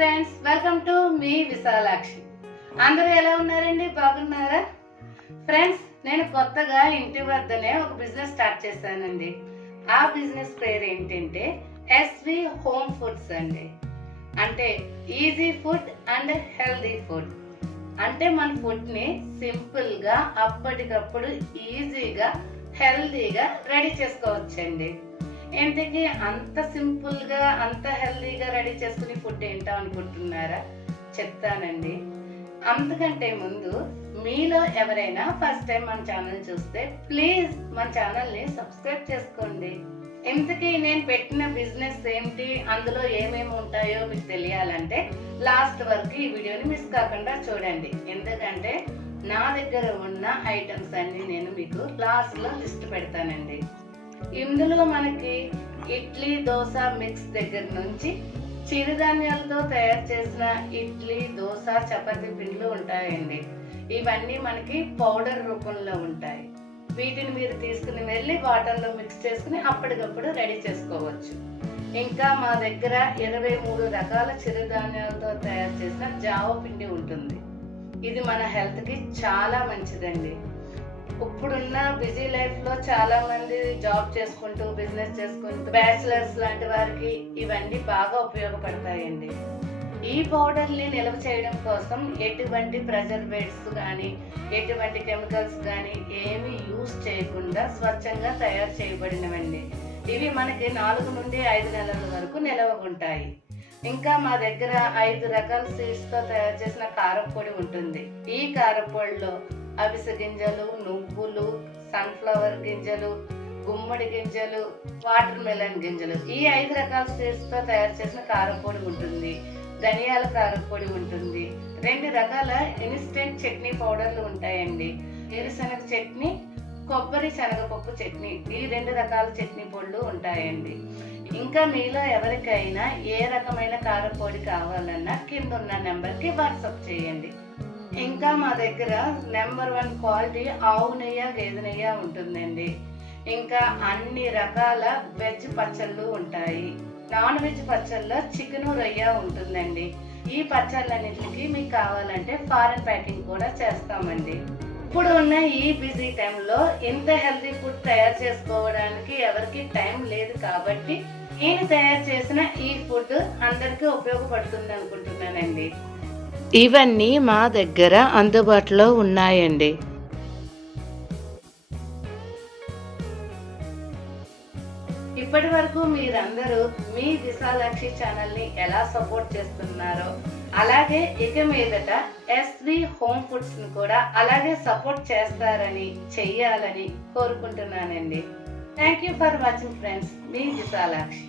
Friends welcome to me Vishalakshi. అందరూ ఎలా ఉన్నారండి? బాగున్నారా? ఫ్రెండ్స్ నేను కొత్తగా ఇంటి వద్దనే ఒక బిజినెస్ స్టార్ట్ చేశానండి. ఆ బిజినెస్ పేరు ఏంటంటే ఎస్వి హోమ్ ఫుడ్స్ అండి. అంటే easy food and healthy food. అంటే మన ఫుడ్ని సింపుల్గా అప్పటికప్పుడు ఈజీగా హెల్దీగా రెడీ చేసుకోవచ్చండి. ఇంతకీ అంత సింపుల్గా అంత హెల్దీగా రెడీ చేసుకుని ఫుడ్ ఏంటో అనుకుంటున్నారా చెప్తానండి. అంతకంటే ముందు మీలో ఎవరైనా ఫస్ట్ టైం మన ఛానల్ చూస్తే ప్లీజ్ మన ఛానల్ని సబ్స్క్రైబ్ చేసుకోండి. ఇంతకీ నేను పెట్టిన బిజినెస్ ఏంటి అందులో ఏమేమి ఉంటాయో మీకు తెలియాలంటే లాస్ట్ వరకు ఈ వీడియోని మిస్ కాకుండా చూడండి. ఎందుకంటే నా దగ్గర ఉన్న ఐటమ్స్ అన్ని నేను మీకు క్లాస్లో లిస్ట్ పెడతానండి. ఇందులో మనకి ఇడ్లీ దోశ మిక్స్ దగ్గర నుంచి చిరుధాన్యాలతో తయారు చేసిన ఇడ్లీ దోశ చపాతి పిండ్లు ఉంటాయండి. ఇవన్నీ మనకి పౌడర్ రూపంలో ఉంటాయి. వీటిని మీరు తీసుకుని వెళ్ళి వాటర్లో మిక్స్ చేసుకుని అప్పటికప్పుడు రెడీ చేసుకోవచ్చు. ఇంకా మా దగ్గర ఇరవై మూడు రకాల చిరుధాన్యాలతో తయారు చేసిన జావ పిండి ఉంటుంది. ఇది మన హెల్త్కి చాలా మంచిదండి. ఇప్పుడున్న బిజీ లైఫ్లో చాలా మంది జాబ్ చేసుకుంటూ బిజినెస్ చేసుకుంటూ బ్యాచిలర్స్ లాంటి వారికి ఇవన్నీ బాగా ఉపయోగపడతాయండి. ఈ పౌడర్ని నిల్వ చేయడం కోసం ఎటువంటి ప్రెజర్వేట్స్ కానీ ఎటువంటి కెమికల్స్ కానీ ఏమీ యూస్ చేయకుండా స్వచ్ఛంగా తయారు చేయబడినవండి. ఇవి మనకి నాలుగు నుండి ఐదు నెలల వరకు నిలవ ఉంటాయి. ఇంకా మా దగ్గర ఐదు రకాల సీడ్స్తో తయారు చేసిన కారపొడి ఉంటుంది. ఈ కారపొడిలో అవిసె గింజలు నువ్వులు సన్ఫ్లవర్ గింజలు గుమ్మడి గింజలు వాటర్ మెలన్ గింజలు. ఈ ఐదు రకాల సీడ్స్తో తయారు చేసిన కారపొడి ఉంటుంది ధనియాల కారపొడి ఉంటుంది. రెండు రకాల ఇన్స్టెంట్ చట్నీ పౌడర్లు ఉంటాయండి. వేరుశనగ చట్నీ కొబ్బరి శనగపప్పు చట్నీ ఈ రెండు రకాల చట్నీ పొళ్ళు ఉంటాయండి. ఇంకా మీలో ఎవరికైనా ఏ రకమైన కారపొడి కావాలన్నా కింద ఉన్న నెంబర్కి వాట్సాప్ చేయండి. ఇంకా మా దగ్గర నెంబర్ వన్ క్వాలిటీ ఆవు నెయ్య గేదె నెయ్య ఉంటుందండి. ఇంకా అన్ని రకాల వెజ్ పచ్చళ్ళు ఉంటాయి. నాన్ వెజ్ పచ్చళ్ళలో చికెన్ రొయ్య ఉంటుందండి. ఈ పచ్చళ్ళన్నింటికి మీకు కావాలంటే ఫారెన్ ప్యాకింగ్ కూడా చేస్తామండి. ఇప్పుడు ఉన్న ఈ బిజీ టైంలో ఇంత హెల్తీ ఫుడ్ తయారు చేసుకోవడానికి ఎవరికి టైం లేదు కాబట్టి నేను తయారు చేసిన ఈ ఫుడ్ అందరికీ ఉపయోగపడుతుంది అనుకుంటున్నానండి. ఇవన్నీ మా దగ్గర అందుబాటులో ఉన్నాయండి. ఇప్పటి వరకు మీరందరూ మీ విశాలాక్షి ఛానల్ని ఎలా సపోర్ట్ చేస్తున్నారో అలాగే ఇక మీదట ఎస్వి హోమ్ ఫుడ్స్ని కూడా అలాగే సపోర్ట్ చేస్తారని చెయ్యాలని కోరుకుంటున్నానండి. Thank you for watching friends me దిశాలాక్షి